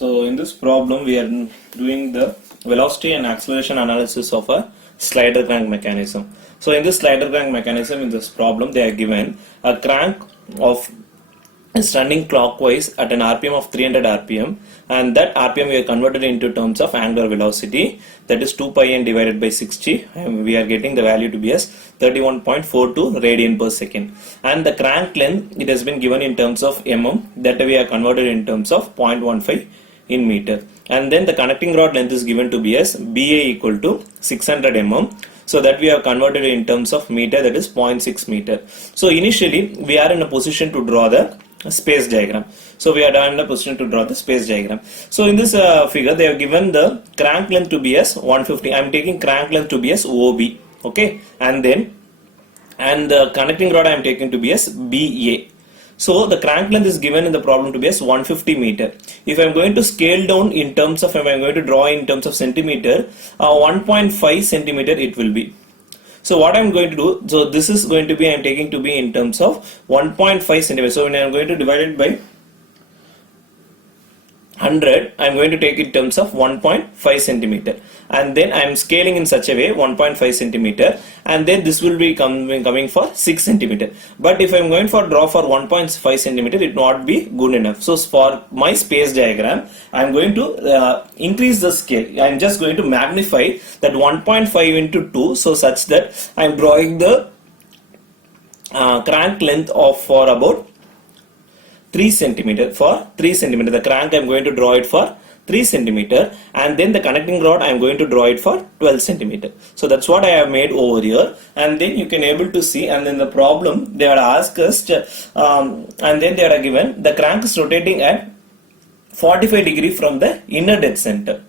So in this problem we are doing the velocity and acceleration analysis of a slider crank mechanism. So in this slider crank mechanism, in this problem they are given a crank of is running clockwise at an RPM of 300 RPM, and that RPM we are converted into terms of angular velocity, that is 2 pi n divided by 60, and we are getting the value to be as 31.42 radian per second. And the crank length, it has been given in terms of mm, that we are converted in terms of 0.15 in meter. And then the connecting rod length is given to be as BA equal to 600 mm. So that we have converted in terms of meter, that is 0.6 meter. So initially we are in a position to draw the space diagram. So we are in a position to draw the space diagram. So in this figure they have given the crank length to be as 150. I am taking crank length to be as OB. Okay, and the connecting rod I am taking to be as BA. So the crank length is given in the problem to be as 150 meter. If I am going to scale down in terms of, if I am going to draw in terms of centimeter, 1.5 centimeter it will be. So what I am going to do, so this is going to be, I am taking to be in terms of 1.5 centimeter. So when I am going to divide it by 100, I am going to take it in terms of 1.5 centimeter, and then I am scaling in such a way 1.5 centimeter, and then this will be coming for 6 centimeter. But if I am going for draw for 1.5 centimeter, it will not be good enough. So for my space diagram, I am going to increase the scale. I am just going to magnify that 1.5 into 2, so such that I am drawing the crank length of for about 3 centimeter. For 3 centimeter, the crank I am going to draw it for 3 centimeter, and then the connecting rod I am going to draw it for 12 centimeter. So that's what I have made over here, and then you can able to see, and then the problem they are asked us, and then they are given the crank is rotating at 45 degree from the inner dead center.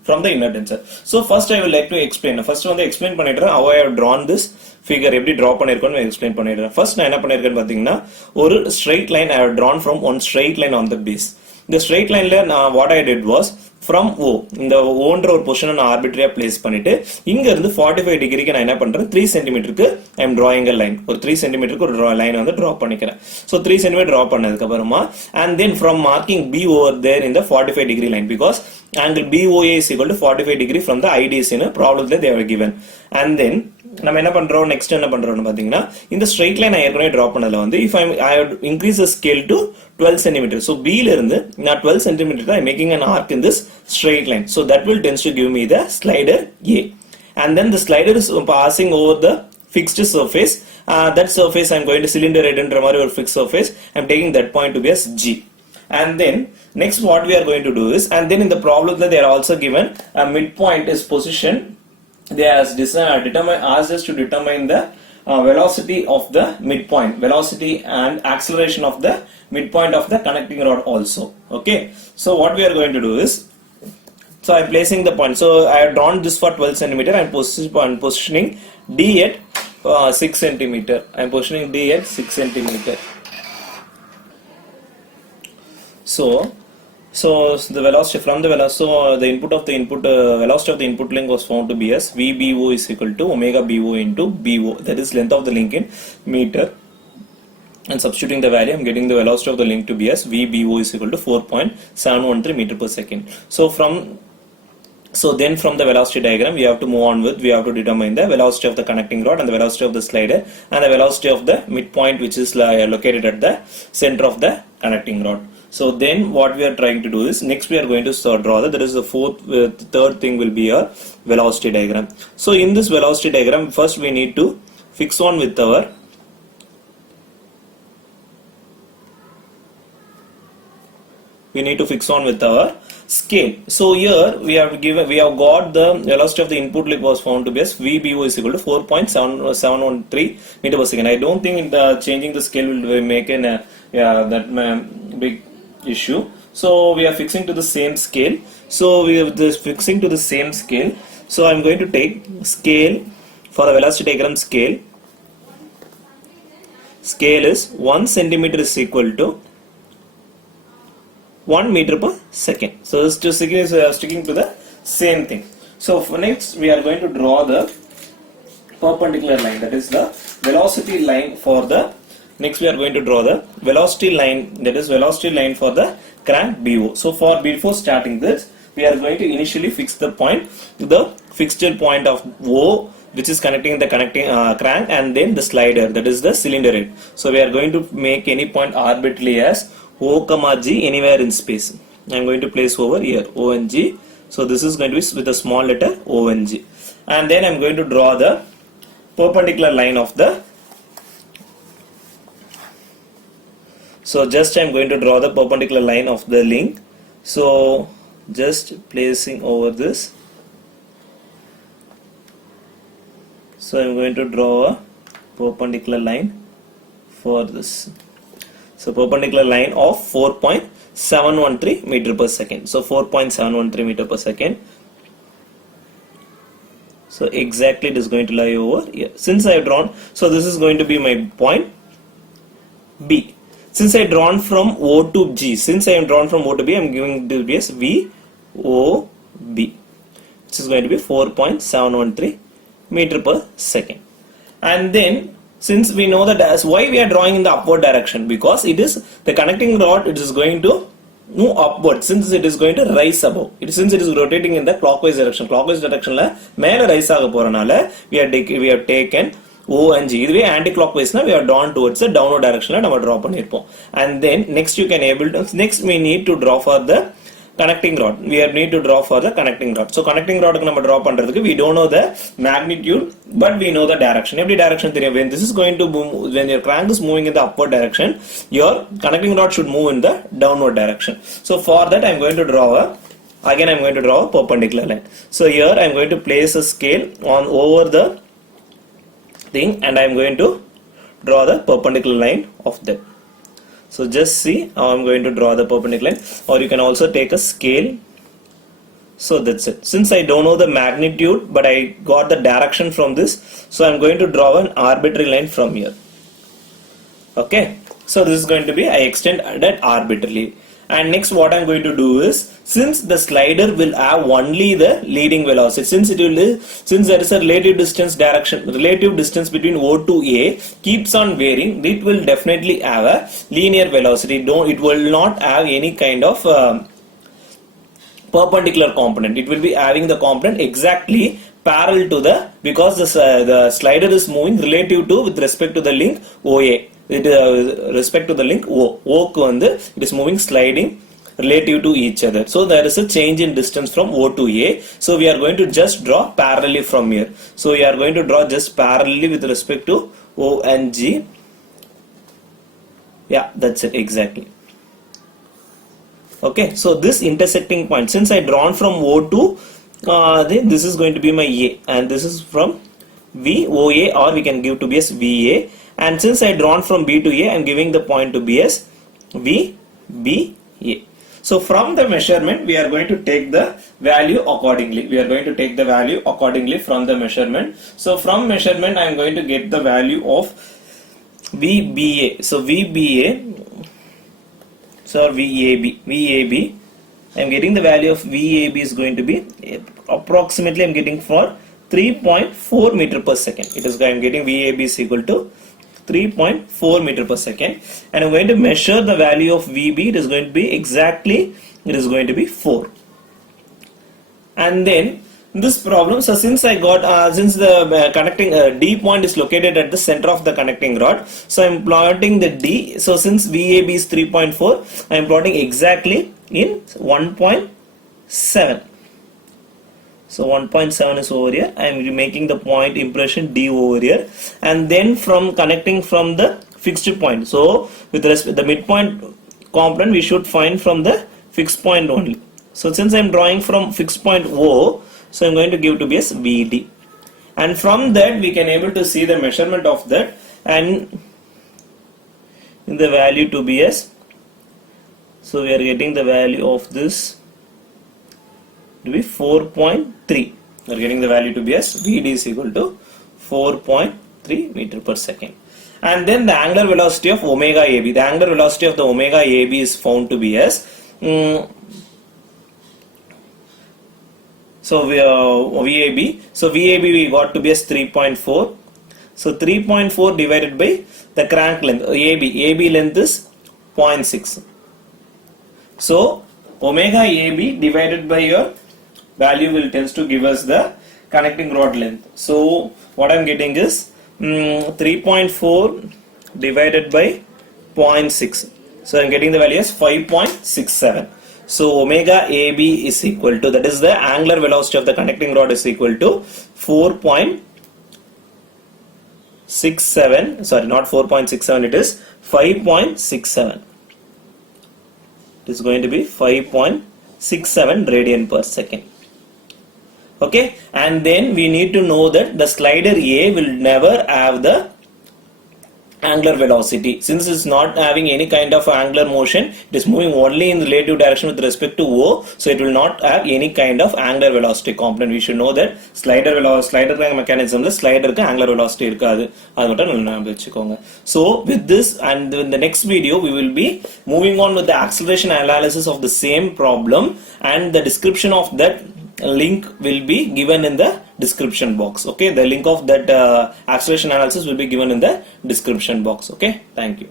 So first I would like to explain. First one explain how I have drawn this figure. எப்படி draw பண்ணிருக்கோம் explain பண்ணிடுறேன். First நான் என்ன பண்ணிருக்கேன் பாத்தீங்கன்னா, ஒரு straight line I have drawn from one straight line on the base. The straight line what I did was from O, இந்த Oன்ற ஒரு பொசிஷனை நான் ஆர்பிட்ரியா பிளேஸ் பண்ணிட்டு இங்க இருந்து 45 டிகிரிக்கு நான் என்ன பண்றேன், 3 சென்டிமீட்டருக்கு I am drawing a line. ஒரு 3 சென்டிமீட்டருக்கு ஒரு லைன் வந்து டிரா பண்ணிக்கிறேன். So 3 சென்டிமீட்டர் டிரா பண்ணதுக்கு அப்புறமா, and then from marking B over there in the 45 degree line, because angle BOA is equal to 45 degree from the IDs in a problem that they were given. And then நம்ம என்ன பண்றோம், next என்ன பண்றோம்னு பாத்தீங்கன்னா, இந்த straight line நான் ஏற்கனவே draw பண்ணதுல வந்து if I increase the scale to 12 cm. So B ல இருந்து நான் 12 cm I am making an arc in this straight line. So that will tends to give me the slider A. And then the slider is passing over the fixed surface. That surface I am going to cylinder head and or fixed surface. I am taking that point to be as G. And then next what we are going to do is, and then in the problem that they are also given a midpoint is positioned. They asked us to determine the velocity of the midpoint, velocity and acceleration of the midpoint of the connecting rod also. Okay, so what we are going to do is, so I am placing the point. So I have drawn this for 12 centimeter. I am positioning D at 6 centimeter. I am positioning D at 6 centimeter. So the velocity from the velocity, so the input of the velocity of the input link was found to be as VBO is equal to omega BO into BO, that is length of the link in meter. And substituting the value, I am getting the velocity of the link to be as VBO is equal to 4.713 meter per second. So then from the velocity diagram we have to move on with, we have to determine the velocity of the connecting rod and the velocity of the slider and the velocity of the midpoint, which is located at the center of the connecting rod. So then what we are trying to do is, next we are going to draw that, there is the third thing will be a velocity diagram. So in this velocity diagram, first we need to fix on with our scale. So here we have got the velocity of the input link was found to be as VBO is equal to 4.713 meter per second. I don't think changing the scale will make that big issue. So we are fixing to the same scale. So we have this fixing to the same scale. So I am going to take scale for the velocity diagram. Scale is 1 centimeter is equal to 1 meter per second. So this is sticking to the same thing. So for next we are going to draw the perpendicular line, that is the velocity line for the, next we are going to draw the velocity line, that is velocity line for the crank BO. So before starting this, we are going to initially fix the point, the fixture point of O, which is connecting the crank, and then the slider, that is the cylinder head. So we are going to make any point arbitrarily as O, G anywhere in space. I am going to place over here O and G. So this is going to be with a small letter O and G, and then I am going to draw the perpendicular line of the. So just I am going to draw the perpendicular line of the link. So just placing over this. So I am going to draw a perpendicular line for this. So perpendicular line of 4.713 meter per second. So 4.713 meter per second. So exactly it is going to lie over here. Since I have drawn, so this is going to be my point B. Since I drawn from O to G, since I am drawn from O to B, I am giving this as V O B, which is going to be 4.713 meter per second. And then since we know that as why we are drawing in the upward direction, because it is the connecting rod, it is going to move upward, since it is going to rise above. Since it is rotating in the clockwise direction la mele rise aga poranala we have taken O and G. This way anti-clockwise we are drawn towards the downward direction la nama draw pannirpom. And then next you can able to, next we need to draw for the connecting rod. We need to draw for the connecting rod. So connecting rod நம்ம draw பண்றதுக்கு we don't know the magnitude, but we know the direction. Every direction தெரியும். When this is going to move, when your crank is moving in the upward direction, your connecting rod should move in the downward direction. So for that I am going to draw again I am going to draw a perpendicular line. So here I am going to place a scale on over the thing, and I am going to draw the perpendicular line of that. So just see how I am going to draw the perpendicular line, or you can also take a scale. So that's it. Since I don't know the magnitude, but I got the direction from this, so I am going to draw an arbitrary line from here. Okay, so this is going to be, I extend that arbitrarily. And next what I am going to do is, since the slider will have only the leading velocity, since there is a relative distance between O to A keeps on varying, it will definitely have a linear velocity. It will not have any kind of perpendicular component. It will be having the component exactly parallel to the, because the slider is moving relative to with respect to the link OA. Respect to the link O it is moving sliding relative to each other. So there is a change in distance from O to A. So we are going to just draw parallelly from here. So we are going to draw just parallelly with respect to O and G. Yeah, that's it exactly. Okay, so this intersecting point, since I drawn from O to this is going to be my A, and this is from V OA, or we can give to be as VA. And since I drawn from B to A, I am giving the point to be as V B A. So from the measurement, we are going to take the value accordingly. We are going to take the value accordingly from the measurement. So from measurement, I am going to get the value of VBA. So VBA, so VAB, I am getting the value of VAB is going to be approximately, I am getting for 3.4 meter per second. It is, I am getting VAB is equal to 3.4 meter per second, and I'm going to measure the value of VB. It is going to be exactly, it is going to be 4. And then this problem, so since I got since the connecting D point is located at the center of the connecting rod, so I'm plotting the D. So since VAB is 3.4, I am plotting exactly in 1.7. So 1.7 is over here. I am making the point impression D over here, and then from connecting from the fixed point. So with respect the midpoint component, we should find from the fixed point only. So since I am drawing from fixed point O, so I am going to give to be as VD, and from that we can able to see the measurement of that, and in the value to be as, so we are getting the value of this to be 4.3. We are getting the value to be as VD is equal to 4.3 meter per second. And then the angular velocity of omega AB. The angular velocity of the omega AB is found to be as so VAB. So VAB we got to be as 3.4. So 3.4 divided by the crank length AB. AB length is 0.6. So omega AB divided by your value will tends to give us the connecting rod length. So what I'm getting is 3.4 divided by 0.6. So I'm getting the value as 5.67. So omega AB is equal to, that is the angular velocity of the connecting rod, is equal to 4.67. Sorry, not 4.67, it is 5.67. It is going to be 5.67 radian per second. Okay, and then we need to know that the slider A will never have the angular velocity. Since it's not having any kind of angular motion, it is moving only in relative direction with respect to O, so it will not have any kind of angular velocity component. We should know that slider mechanism la slider ku angular velocity irukadu, adu mattum nalla vechukonga. So with this, and in the next video we will be moving on with the acceleration analysis of the same problem, and the description of that link will be given in the description box. Okay, the link of that acceleration analysis will be given in the description box. Okay, thank you.